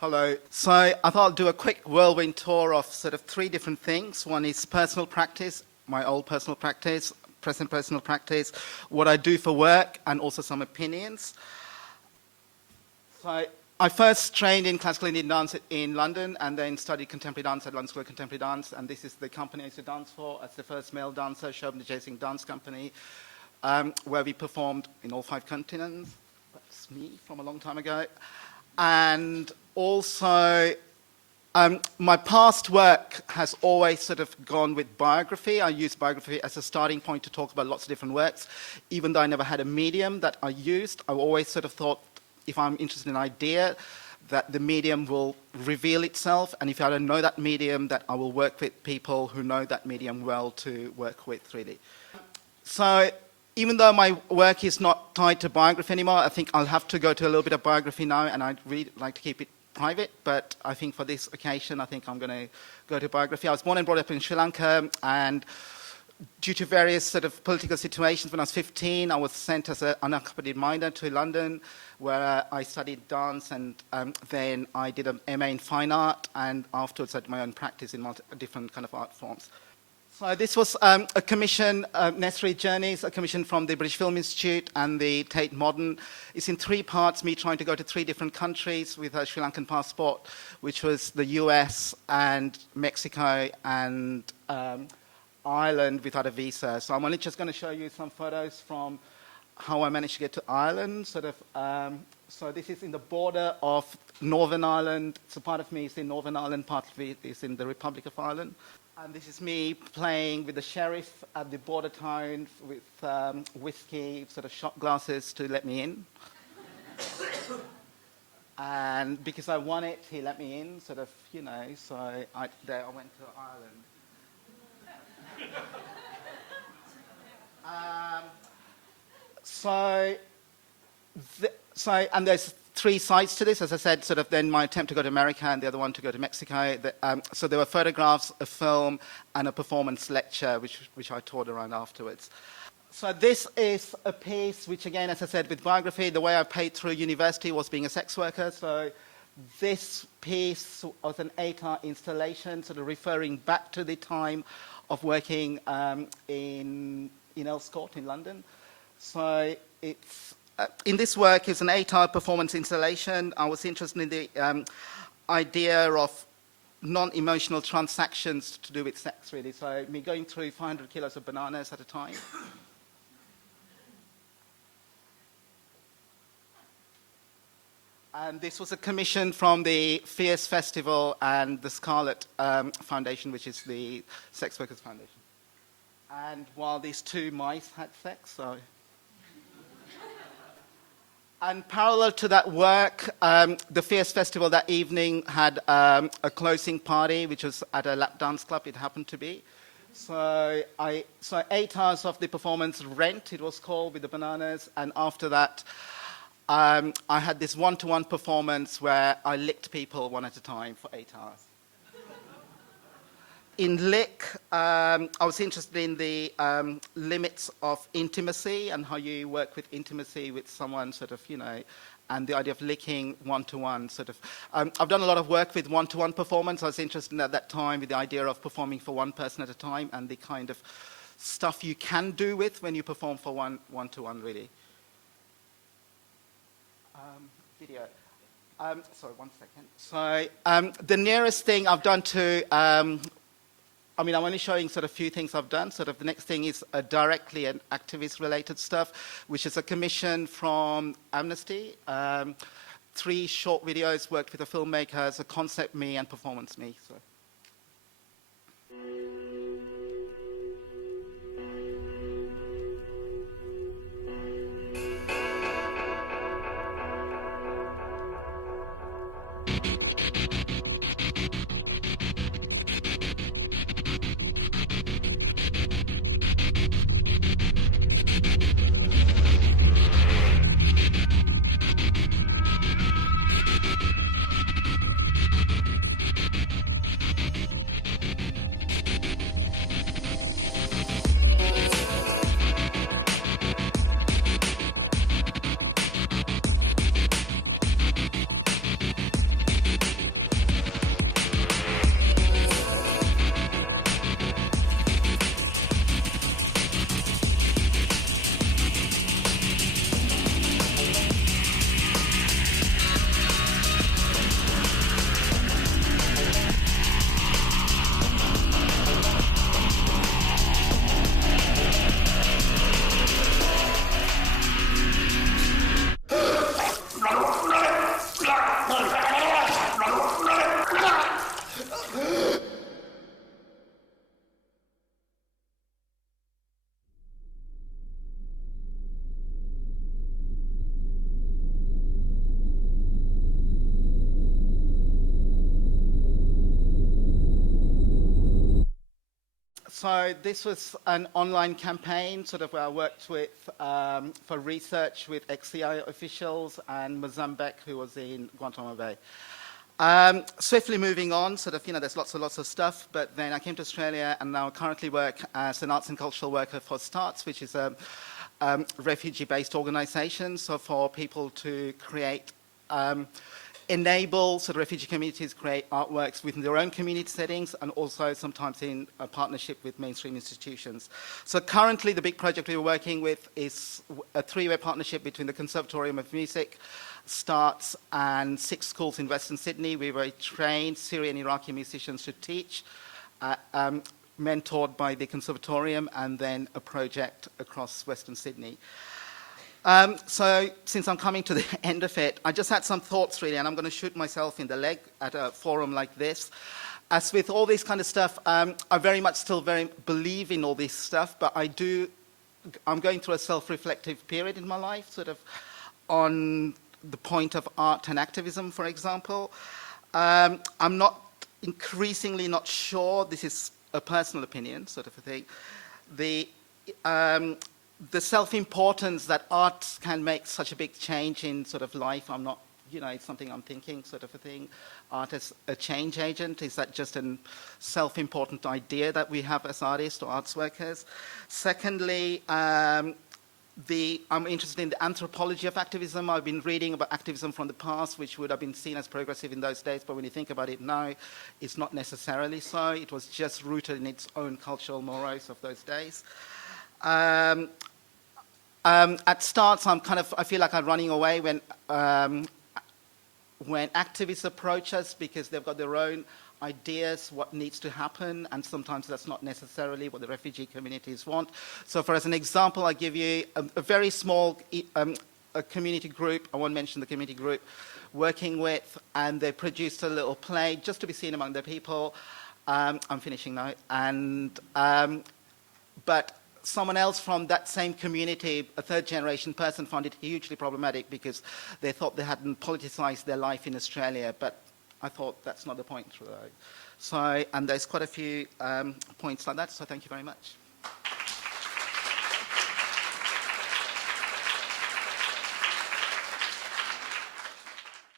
Hello. So I thought I'll do a quick whirlwind tour of sort of three different things. One is personal practice, my old personal practice, present personal practice, what I do for work, and also some opinions. So I first trained in classical Indian dance in London and then studied contemporary dance at London School of Contemporary Dance. And this is the company I used to dance for as the first male dancer, Shobhan Jai Singh Dance Company, where we performed in all 5 continents. That's me from a long time ago. And also, my past work has always sort of gone with biography. I use biography as a starting point to talk about lots of different works. Even though I never had a medium that I used, I always sort of thought, if I'm interested in an idea, that the medium will reveal itself. And if I don't know that medium, that I will work with people who know that medium well to work with, really. So even though my work is not tied to biography anymore, I think I'll have to go to a little bit of biography now, and I'd really like to keep it private, but I think for this occasion, I think I'm going to go to biography. I was born and brought up in Sri Lanka, and due to various sort of political situations, when I was 15, I was sent as an unaccompanied minor to London, where I studied dance, and then I did an MA in fine art, and afterwards I did my own practice in different kind of art forms. So this was a commission, Necessary Journeys, a commission from the British Film Institute and the Tate Modern. It's in 3 parts, me trying to go to 3 different countries with a Sri Lankan passport, which was the US and Mexico and Ireland without a visa. So I'm only just going to show you some photos from how I managed to get to Ireland. So this is in the border of Northern Ireland. So part of me is in Northern Ireland, part of it is in the Republic of Ireland. And this is me playing with the sheriff at the border town with whiskey, sort of shot glasses to let me in. And because I won it, he let me in, sort of, you know, so I went to Ireland. And there's 3 sides to this, as I said, sort of then my attempt to go to America and the other one to go to Mexico. So there were photographs, a film, and a performance lecture, which I toured around afterwards. So this is a piece which, again, as I said, with biography, the way I paid through university was being a sex worker. So this piece was an 8-hour installation, sort of referring back to the time of working in Earl's Court in London. So it's in this work is an 8-hour performance installation. I was interested in the idea of non-emotional transactions to do with sex, really. So me going through 500 kilos of bananas at a time. And this was a commission from the Fierce Festival and the Scarlet Foundation, which is the Sex Workers Foundation. And while these 2 mice had sex, so... And parallel to that work, the Fierce Festival that evening had a closing party, which was at a lap dance club, it happened to be. So 8 hours of the performance, Rent, it was called, with the bananas, and after that, I had this one-to-one performance where I licked people one at a time for 8 hours. In Lick, I was interested in the limits of intimacy and how you work with intimacy with someone, sort of, you know, and the idea of licking one-to-one, sort of. I've done a lot of work with one-to-one performance. I was interested in at that time with the idea of performing for one person at a time and the kind of stuff you can do with when you perform for one-to-one, really. Video. Sorry, 1 second. So the nearest thing I've done to... I mean, I'm only showing sort of a few things I've done. Sort of the next thing is directly an activist-related stuff, which is a commission from Amnesty. 3 short videos worked with a filmmaker as a concept me and performance me. So. So this was an online campaign, sort of where I worked with, for research with XCI officials and Mozambique, who was in Guantanamo Bay. Swiftly moving on, sort of, there's lots and lots of stuff, but then I came to Australia and now currently work as an arts and cultural worker for STARTS, which is a refugee-based organization, so for people to create, enable sort of refugee communities create artworks within their own community settings and also sometimes in a partnership with mainstream institutions. So currently the big project we're working with is a three-way partnership between the Conservatorium of Music, STARTS and 6 schools in Western Sydney. We were trained Syrian Iraqi musicians to teach, mentored by the Conservatorium, and then a project across Western Sydney. So since I'm coming to the end of it, I just had some thoughts really, and I'm going to shoot myself in the leg at a forum like this. As with all this kind of stuff, I very much still believe in all this stuff, but I'm going through a self-reflective period in my life, sort of on the point of art and activism, for example. I'm increasingly not sure, this is a personal opinion, sort of a thing, the self-importance that art can make such a big change in sort of life. I'm not, it's something I'm thinking, sort of a thing. Art as a change agent, is that just a self-important idea that we have as artists or arts workers? Secondly, I'm interested in the anthropology of activism. I've been reading about activism from the past, which would have been seen as progressive in those days, but when you think about it now, it's not necessarily so. It was just rooted in its own cultural mores of those days. At STARTS, I feel like I'm running away when activists approach us because they've got their own ideas, what needs to happen, and sometimes that's not necessarily what the refugee communities want. So for as an example, I give you a very small a community group, I won't mention the community group, working with, and they produced a little play just to be seen among the people. I'm finishing now. And, but someone else from that same community, a third-generation person, found it hugely problematic because they thought they hadn't politicized their life in Australia, but I thought that's not the point. So, and there's quite a few points like that, so thank you very much.